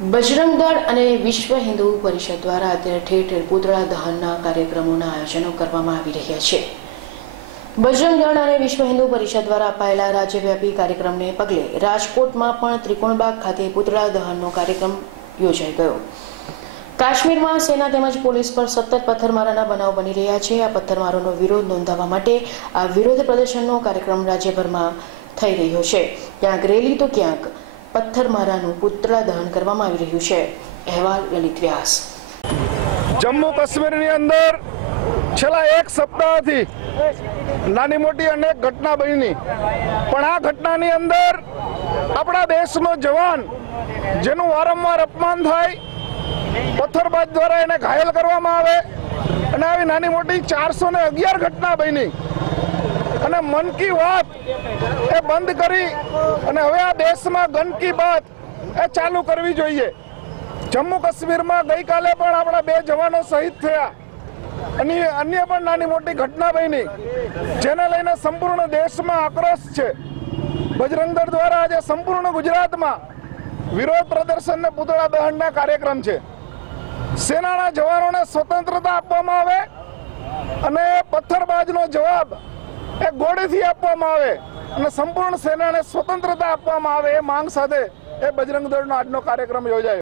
બજરંગ દળ અને વિશ્વ હિન્દુ પરિષદ દ્વારા અત્યારે ઠેર ઠેર પૂતળા દહનના કાર્યક્રમોના આયોજનો કરવામાં આવી રહ્યા છે. બજરંગ દળ અને વિશ્વ હિન્દુ પરિષદ દ્વારા અપાયેલા રાજ્યવ્યાપી કાર્યક્રમને પગલે રાજકોટમાં પણ ત્રિકોણબાગ ખાતે પૂતળા દહનનો કાર્યક્રમ યોજાઈ ગયો. કાશ્મીરમાં સેના તેમજ પોલીસ પર સતત પથ્થરમારાના બનાવ બની રહ્યા છે. આ પથ્થરમારોનો વિરોધ નોંધાવવા માટે આ વિરોધ પ્રદર્શનનો કાર્યક્રમ રાજ્યભરમાં થઈ રહ્યો છે. ક્યાંક રેલી તો ક્યાંક પથ્થરમારાનું પુતળા દહન કરવામાં આવી રહ્યું છે. અહેવાલ લલિત વ્યાસ. જમ્મુ કાશ્મીરની અંદર છેલ્લા એક સપ્તાહથી નાની મોટી અનેક ઘટના બની. પણ આ ઘટનાની અંદર આપણા દેશનો જવાન, જેનું વારંવાર અપમાન થાય, પથ્થરબાજ દ્વારા એને ઘાયલ કરવામાં આવે અને આવી નાની મોટી ચારસો ને અગિયાર ઘટના બની. અને મન કી વાત એ બંધ કરી અને હવે આ દેશમાં ગન કી બાત એ ચાલુ કરવી જોઈએ. જમ્મુ કાશ્મીરમાં ગઈકાલે પણ આપણા બે જવાનો શહીદ થયા. અને અન્ય પણ નાની મોટી ઘટના બની. જેને લઈને સંપૂર્ણ દેશમાં આક્રોશ છે. બજરંગ દ્વારા આજે સંપૂર્ણ ગુજરાતમાં વિરોધ પ્રદર્શન ને પૂતળા દહનના કાર્યક્રમ છે. સેનાના જવાનોને સ્વતંત્રતા આપવામાં આવે અને પથ્થરબાજનો જવાબ એ ઘોડેથી આપવામાં આવે અને સંપૂર્ણ સેનાને સ્વતંત્રતા આપવામાં આવે એ માંગ સાથે એ બજરંગ દળનો આજનો કાર્યક્રમ યોજાયો.